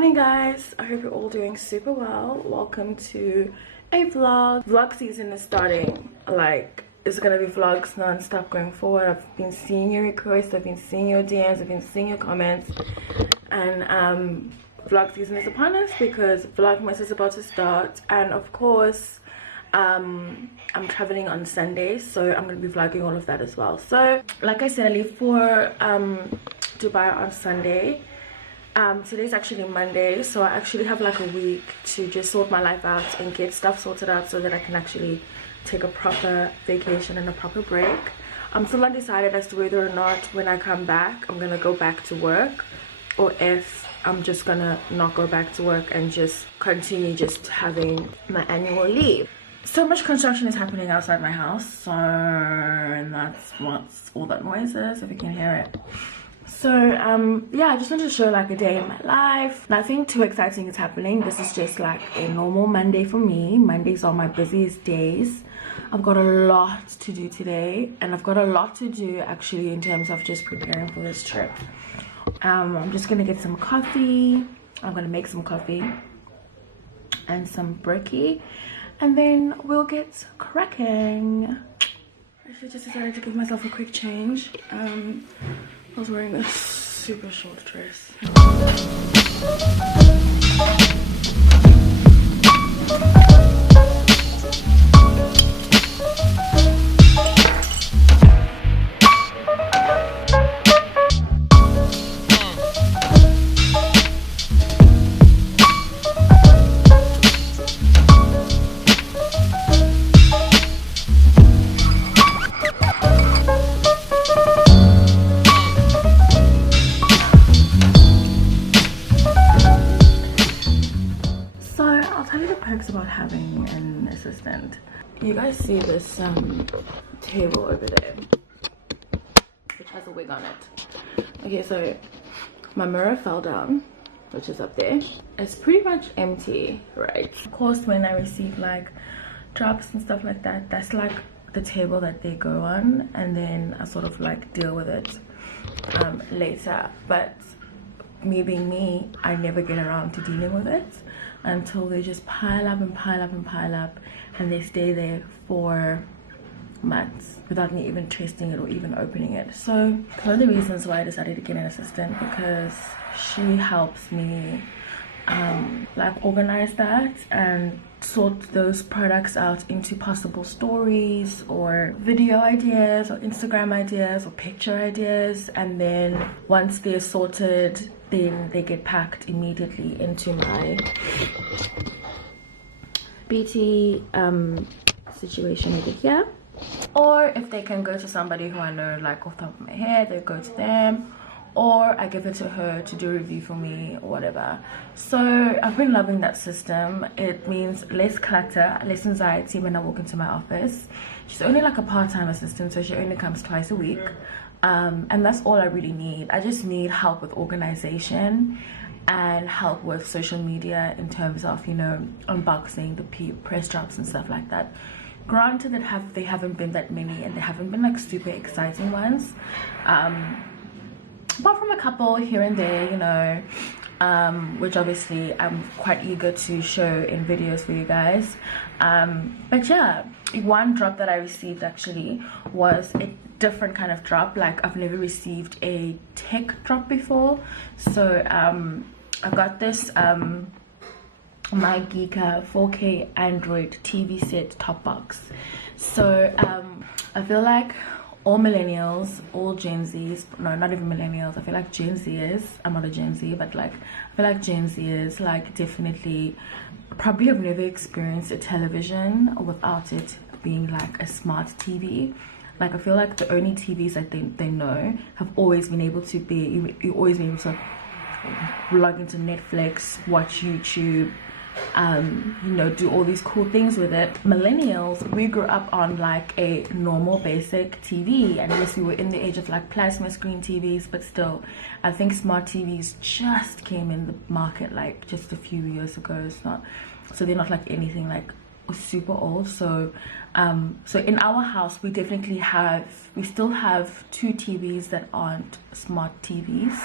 Morning guys, I hope you're all doing super well. Welcome to a vlog season is starting. Like, it's gonna be vlogs non-stop going forward. I've been seeing your requests, I've been seeing your DMs, I've been seeing your comments, and vlog season is upon us because vlogmas is about to start. And of course I'm traveling on Sunday, so I'm gonna be vlogging all of that as well. So like I said, I leave for Dubai on Sunday. Today's actually Monday, so I actually have like a week to just sort my life out and get stuff sorted out so that I can actually take a proper vacation and a proper break. I'm still undecided as to whether or not when I come back I'm gonna go back to work, or if I'm just gonna not go back to work and just continue just having my annual leave. So much construction is happening outside my house, so and that's what all that noise is, if you can hear it. So yeah, I just wanted to show like a day in my life. Nothing too exciting is happening. This is just like a normal Monday for me. Mondays are my busiest days. I've got a lot to do today, and I've got a lot to do actually in terms of just preparing for this trip. I'm just gonna get some coffee. I'm gonna make some coffee and some brekkie, and then we'll get cracking. I actually just decided to give myself a quick change. I was wearing a super short dress. About having an assistant. You guys see this table over there which has a wig on it. Okay, so my mirror fell down, which is up there. It's pretty much empty, right? Of course, when I receive like drops and stuff like that, that's like the table that they go on, and then I sort of like deal with it later. But me being me, I never get around to dealing with it until they just pile up and pile up and pile up, and they stay there for months without me even testing it or even opening it. So one of the reasons why I decided to get an assistant, because she helps me like organize that and sort those products out into possible stories or video ideas or Instagram ideas or picture ideas, and then once they're sorted, then they get packed immediately into my BT situation over here. Or if they can go to somebody who I know like off the top of my head, they go to them, or I give it to her to do a review for me or whatever. So I've been loving that system. It means less clutter, less anxiety when I walk into my office. She's only like a part-time assistant, so she only comes twice a week. And that's all I really need. I just need help with organization and help with social media in terms of, you know, unboxing the press drops and stuff like that. Granted that they haven't been that many, and they haven't been like super exciting ones, apart from a couple here and there, you know, which obviously I'm quite eager to show in videos for you guys. But yeah, one drop that I received actually was a different kind of drop. Like, I've never received a tech drop before. So I got this MyGica 4K Android TV set top box. So I feel like all millennials, all Gen Zs, no, not even millennials, I feel like Gen Zers, I'm not a Gen Z, but like I feel like Gen Zers like definitely probably have never experienced a television without it being like a smart TV. Like, I feel like the only TVs that they know have always been able to be, you've always been able to log into Netflix, watch YouTube, you know, do all these cool things with it. Millennials, we grew up on like a normal basic TV, and yes, we were in the age of like plasma screen TVs, but still I think smart TVs just came in the market like just a few years ago. It's not, so they're not like anything like super old. So so in our house we still have two TVs that aren't smart TVs,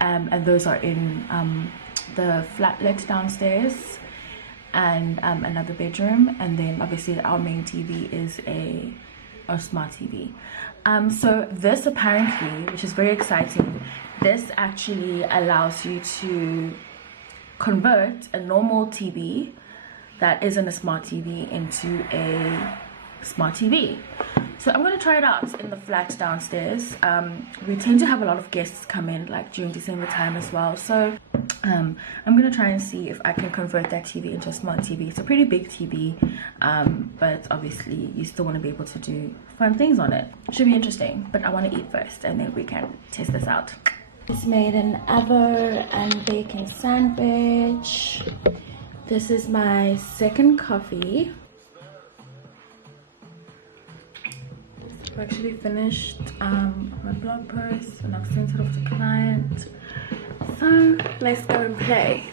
and those are in the flatlet downstairs and another bedroom, and then obviously our main TV is a smart TV. So this apparently, which is very exciting, this actually allows you to convert a normal TV that isn't a smart TV into a smart TV. So I'm going to try it out in the flat downstairs. We tend to have a lot of guests come in like during December time as well, so I'm going to try and see if I can convert that TV into a smart TV. It's a pretty big TV, but obviously you still want to be able to do fun things on it. Should be interesting, but I want to eat first and then we can test this out. Just made an avo and bacon sandwich. This is my second coffee. I actually finished my blog post and I've sent it off to client. So let's go and play.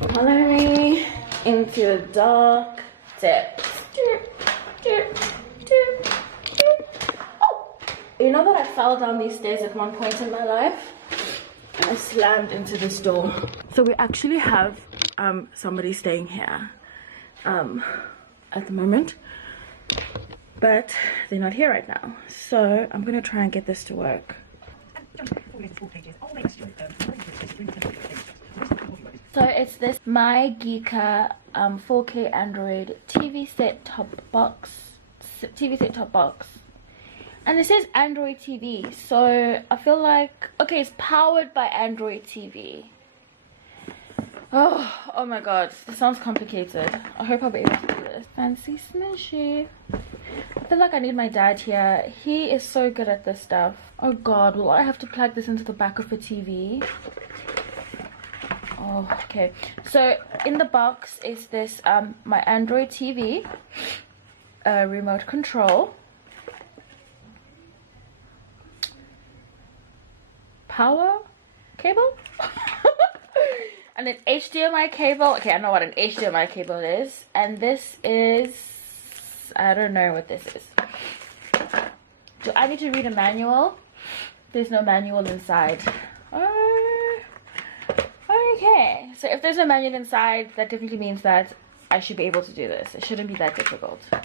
Follow me into a dark depth. Oh, you know that I fell down these stairs at one point in my life? I slammed into this door. So we actually have somebody staying here at the moment, but they're not here right now, so I'm gonna try and get this to work. So it's this MyGica 4K Android TV set top box, and it says Android TV, so I feel like, okay, it's powered by Android TV. Oh my god, this sounds complicated. I hope I'll be able to do this. Fancy smushy. I feel like I need my dad here. He is so good at this stuff. Oh god, will I have to plug this into the back of the TV? Oh, okay. So in the box is this my Android TV, remote control, power cable, and an HDMI cable. Okay, I know what an HDMI cable is. And this is, I don't know what this is. Do I need to read a manual? There's no manual inside. Okay, so if there's no manual inside, that definitely means that I should be able to do this. It shouldn't be that difficult. So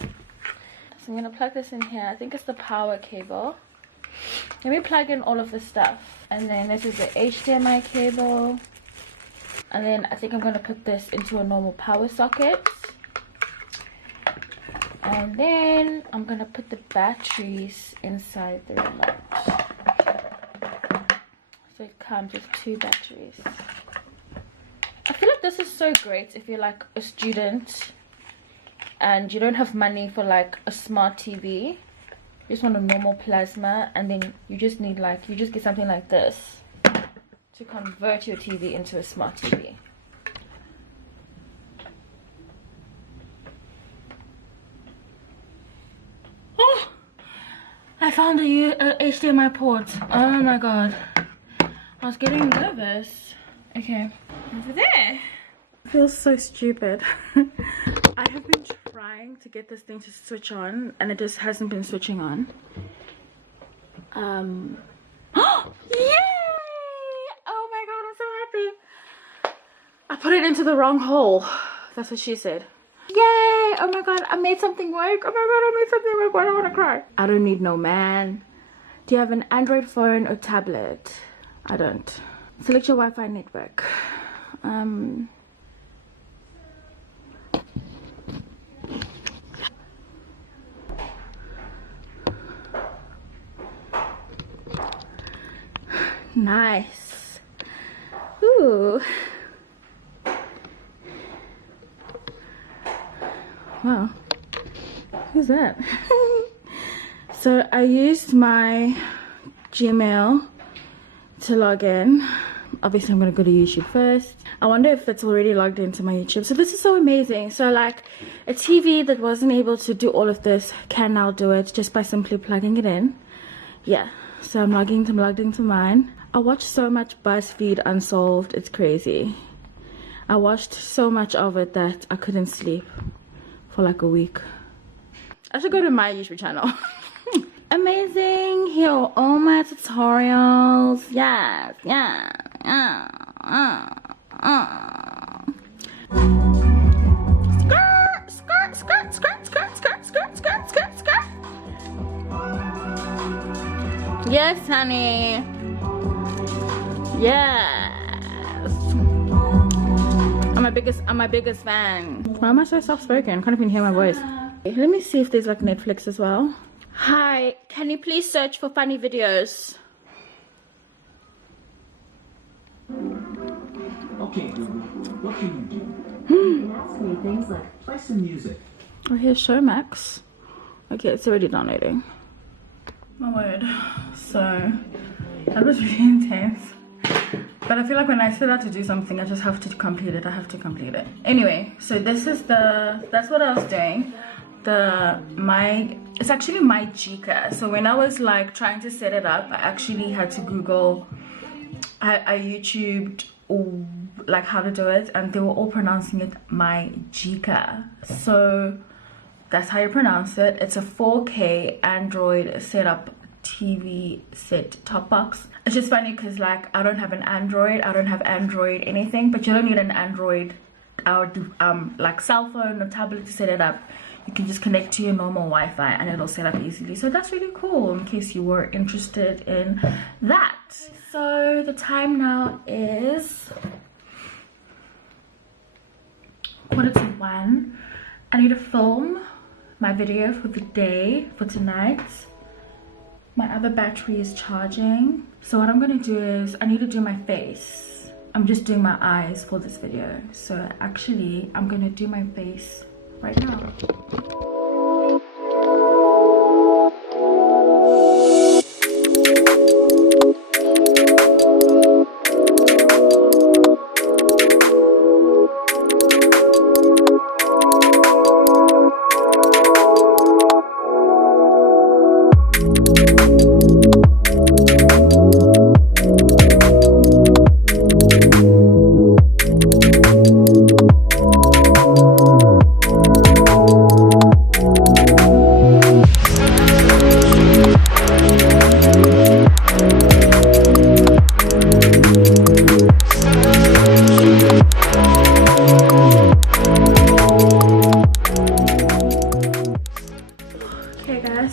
I'm gonna plug this in here. I think it's the power cable. Let me plug in all of this stuff. And then this is the HDMI cable. And then I think I'm going to put this into a normal power socket. And then I'm going to put the batteries inside the remote. So it comes with 2 batteries. I feel like this is so great if you're like a student and you don't have money for like a smart TV. You just want a normal plasma, and then you just need like, you just get something like this to convert your TV into a smart TV. Oh, I found a HDMI port. Oh my god, I was getting nervous. Okay, over there. It feels so stupid. I have been trying to get this thing to switch on and it just hasn't been switching on. Yay! Oh my god, I'm so happy. I put it into the wrong hole. That's what she said. Yay! Oh my god, I made something work. Oh my god, I made something work. Why do I want to cry? I don't need no man. Do you have an Android phone or tablet? I don't. Select your Wi-Fi network. Nice. Ooh. Wow. Who's that? So I used my Gmail to log in. Obviously I'm gonna go to YouTube first. I wonder if it's already logged into my YouTube. So this is so amazing. So like a TV that wasn't able to do all of this can now do it just by simply plugging it in. Yeah, so I'm logged into mine. I watched so much BuzzFeed Unsolved, it's crazy. I watched so much of it that I couldn't sleep for like a week. I should go to my YouTube channel. amazing. Here are all my tutorials. Yes, yeah, skirt, skirt, skirt, skirt, skirt, skirt, skirt, skirt, skirt. Yes, honey. Yes. I'm my biggest fan. Why am I so soft-spoken? Can't even hear my voice. Let me see if there's like Netflix as well. Hi, can you please search for funny videos? Okay, Google, what can you do? You can ask me things like, play some music. Oh, here's Showmax. Okay, it's already downloading. My word. So, that was really intense. But I feel like when I set out to do something, I just have to complete it. I have to complete it. Anyway, so this is that's what I was doing. It's actually MyGica. So when I was like trying to set it up, I actually had to Google, I YouTubed like how to do it, and they were all pronouncing it MyGica. So that's how you pronounce it. It's a 4K Android setup TV set top box. It's just funny because like I don't have an Android, I don't have Android anything, but you don't need an Android like cell phone or tablet to set it up. You can just connect to your normal Wi-Fi and it'll set up easily. So that's really cool in case you were interested in that. So the time now is 1:45. I need to film my video for the day, for tonight. My other battery is charging. So what I'm gonna do is I need to do my face. I'm just doing my eyes for this video. So actually I'm gonna do my face right now.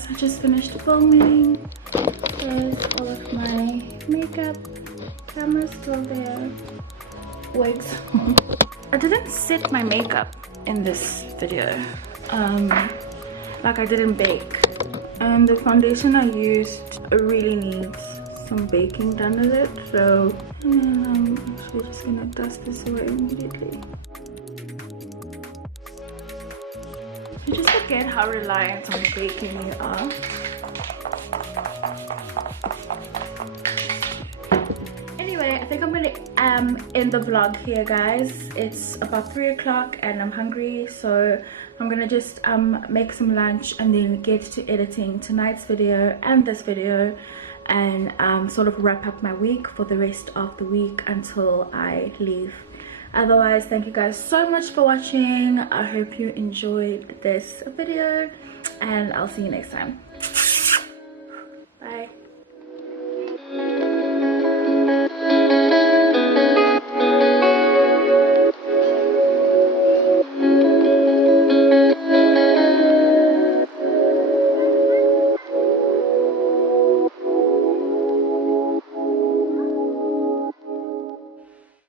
I just finished filming. There's all of my makeup. Camera's still there. Wigs. I didn't set my makeup in this video. Like I didn't bake. And the foundation I used really needs some baking done with it. So I'm actually just gonna dust this away immediately. You just forget how reliant on baking you are. Anyway, I think I'm gonna end the vlog here, guys. It's about 3 o'clock and I'm hungry, so I'm gonna just make some lunch and then get to editing tonight's video and this video, and sort of wrap up my week for the rest of the week until I leave. Otherwise, thank you guys so much for watching. I hope you enjoyed this video and I'll see you next time.